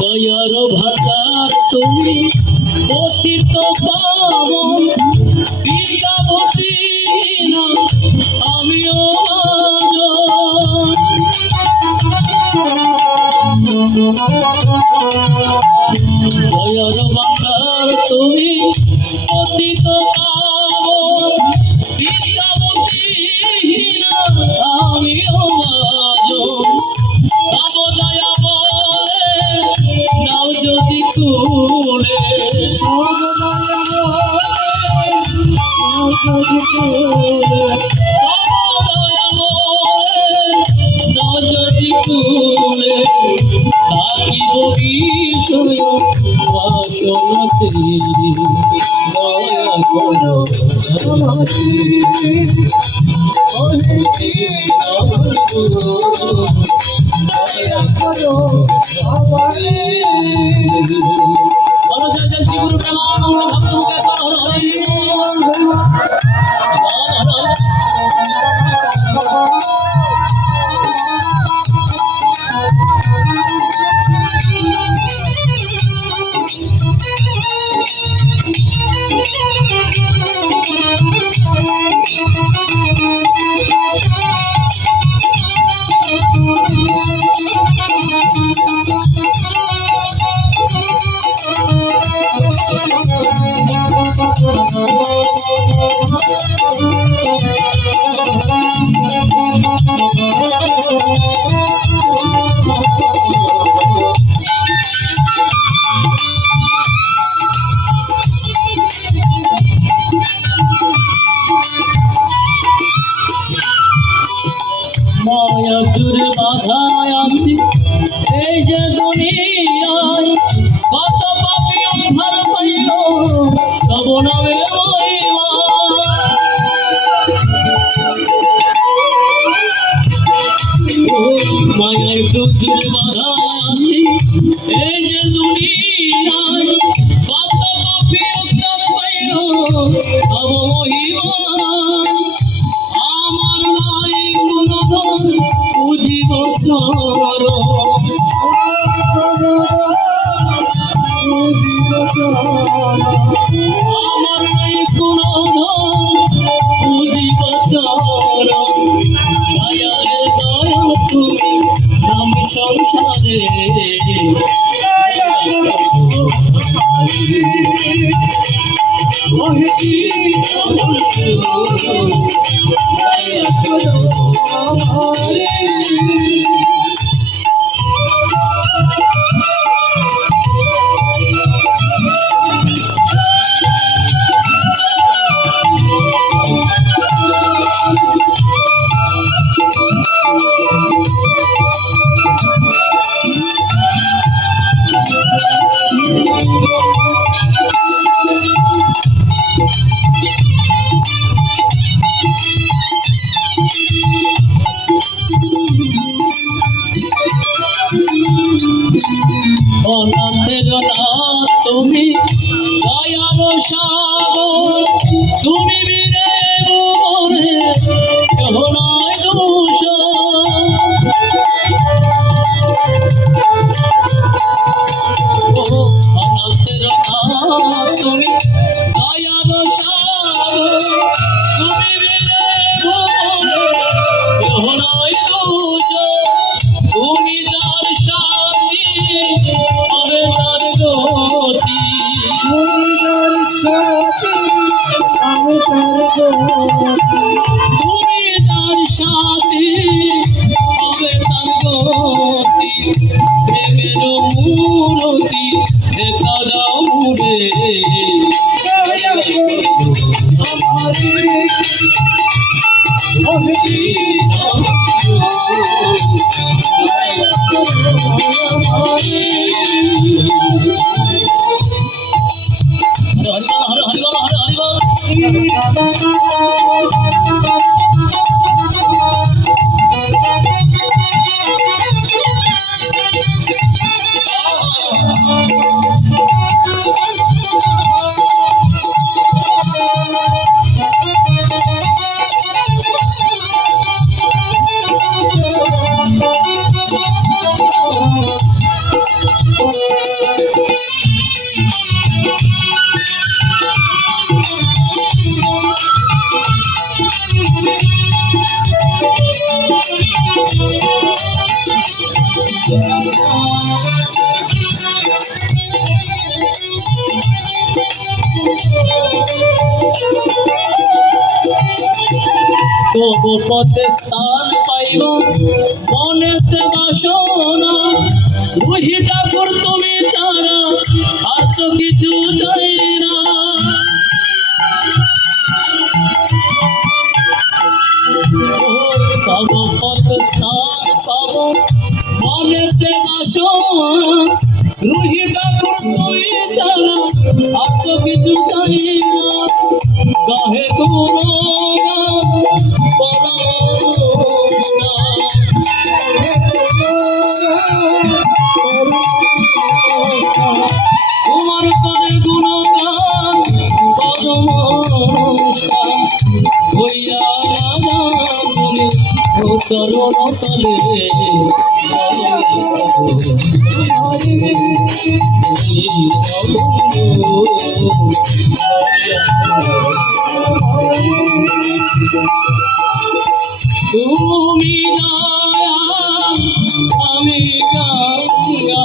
দয়ার ভাষার তুমি পতিত পাবন বিদ্যাবতী না আমিও দয়ার ভাষার তুমি পতিত পাবন বিদ্যাবতী না আমিও যদি তুলে যদি তুলে থাকিব বিষয় বাসনাতে দয়া করো দয়া করো আমারে বলো জয় জয় শ্রী গুরু প্রেমানন্দ ভক্ত মুখে হর হর হরি মায়া জুড়ে বাধা আছি এই যে দুনিয়ায় কত পাপী উদ্ধার পাইল তব নামে মায়ার জুড়ে বাধা আছি এই যে দুনিয়ায় কত পাপী উদ্ধার পাইল তব মহিমা আমার নাই কোনো ধন বুঝিব চরো আমার নাই কোনো ধন বুঝিব চরো দয়ালের দয়া তুমি নাম সংসারে অনাথের নাথ তুমি দয়ার সাগর তুমি বিনে মনে কেহ নাই দোষ অনাথের নাথ তুমি দয়ার সাগর তুমি বিনে মনে কেহ নাই দোষ তুমি যার সাথী হবে তার গতি তুমি যার সাথী হবে তার গতি তুমি যার সাথী হবে তার গতি প্রেমের মূরতি দেখা দাও মুরে হরে হরে হরে হরে হরে হরে তবু পথে স্থান পাইব মনেতে বাসনা, রুহি ঠাকুর তুমি তারা আর তো কিছু চাই না। তবু পথে স্থান পাব মনেতে বাসনা, রুহি ঠাকুর তুমি তারা আর তো কিছু চাই না। গাহে গুণ তোমার তবে গুণগান পদমস্থান হইয়া রাধামণি ও চরণ তলে তুমি দয়াল আমি গঙ্গা,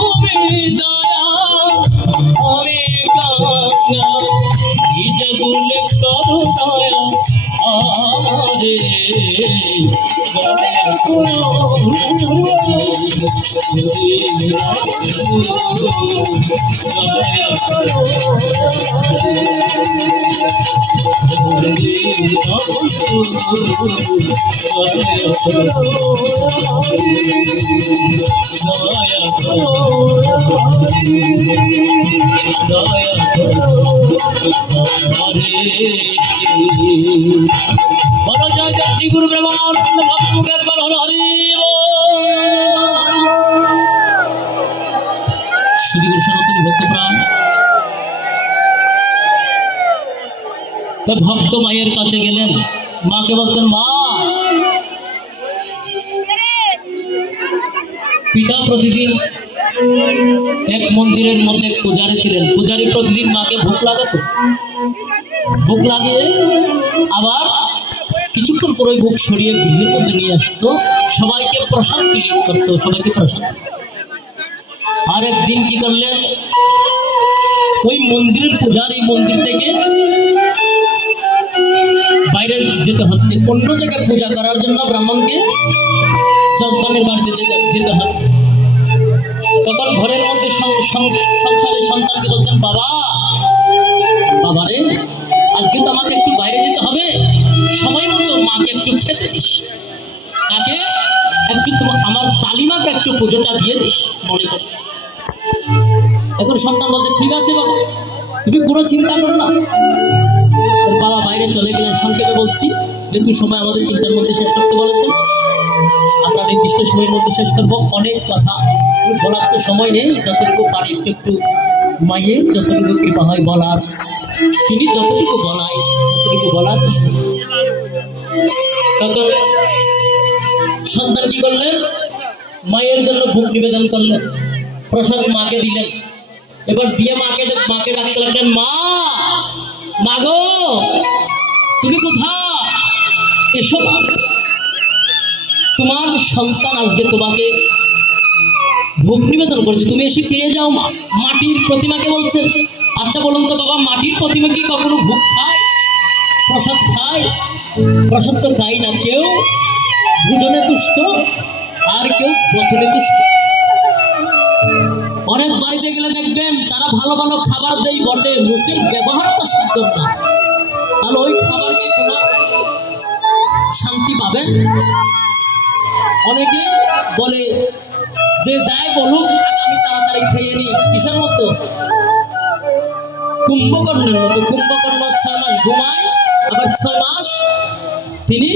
তুমি দয়াল আমি গঙ্গা, কি যে বলে করো দয়া আমারে দয়া করো। বলো জয় জয় শ্রী গুরু ব্রহ্মানন্দ ভক্ত একবার হলো হরি শ্রী গুরু সনাতনী ভক্ত প্রাণ। তা ভক্ত মায়ের কাছে গেলেন, মাকে বলছেন মা, পিতা প্রতিদিন এক মন্দিরের মধ্যে পূজারী ছিলেন, পূজারী প্রতিদিন মাকে ভোগ লাগাতো, ভোগ লাগিয়ে আবার কিছুক্ষণ পরে ভোগ সরিয়ে গৃহের মধ্যে নিয়ে আসতো, সবাইকে প্রসাদ বিলি করতো, সবাইকে প্রসাদ। আর একদিন কি করলেন, ওই মন্দিরের পূজারী মন্দির থেকে বাইরে যেতে হচ্ছে, অন্য জায়গায় পূজা করার জন্য ব্রাহ্মণকে যজমানের বাড়িতে যেতে হচ্ছে। তখন ঘরের মধ্যে সংসারের সন্তানকে বলতেন, বাবা বাবা রে, আজকে তো আমাকে একটু বাইরে যেতে হবে, সময় মতো মাকে একটু খেতে দিস, তাকে একটু আমার কালিমাকে একটু পুজোটা দিয়ে দিস মনে করে। এখন সন্তান বলতে ঠিক আছে বাবা, তুমি কোনো চিন্তা করো না। বাবা বাইরে চলে গেলেন। সংক্ষেপে বলছি, যেহেতু সময় আমাদের 3টার মধ্যে শেষ করতে বলেছেন, আমরা নির্দিষ্ট সময়ের মধ্যে শেষ করবো। অনেক কথা বলার তো সময় নেই, যতটুকু পারি একটু একটু মায়ের যতটুকু কৃপা হয় বলার, তিনি যতটুকু বলায় ততটুকু বলার চেষ্টা করছে। তখন সন্তান কি করলেন, মায়ের জন্য ভোগ নিবেদন করলেন, প্রসাদ মাকে দিলেন। এবার দিয়ে মাকে ডাকতে লাগলেন, মা মা গো, তুমি কোথায়? এসো, তোমার সন্তান আজকে তোমাকে ভোগ নিবেদন করেছে, তুমি এসে খেয়ে যাও। মা মাটির প্রতিমাকে বলছেন, আচ্ছা বলুন তো বাবা, মাটির প্রতিমা কি কখনো ভোগ খায়, প্রসাদ খায়? প্রসাদ তো খাই না, কেউ ভোজনে তুষ্ট আর কেউ বচনে তুষ্ট। অনেক বাড়িতে গেলে দেখবেন তারা ভালো ভালো খাবার দেয় বটে, মুখের ব্যবহারটা সুন্দর না, তাহলে ওই খাবারকে কোনো শান্তি পাবেন? অনেকে বলে যে যাই বলুক কুম্ভকর্ণের মতো। কুম্ভকর্ণ 6 মাস ঘুমায়, আবার 6 মাস তিনি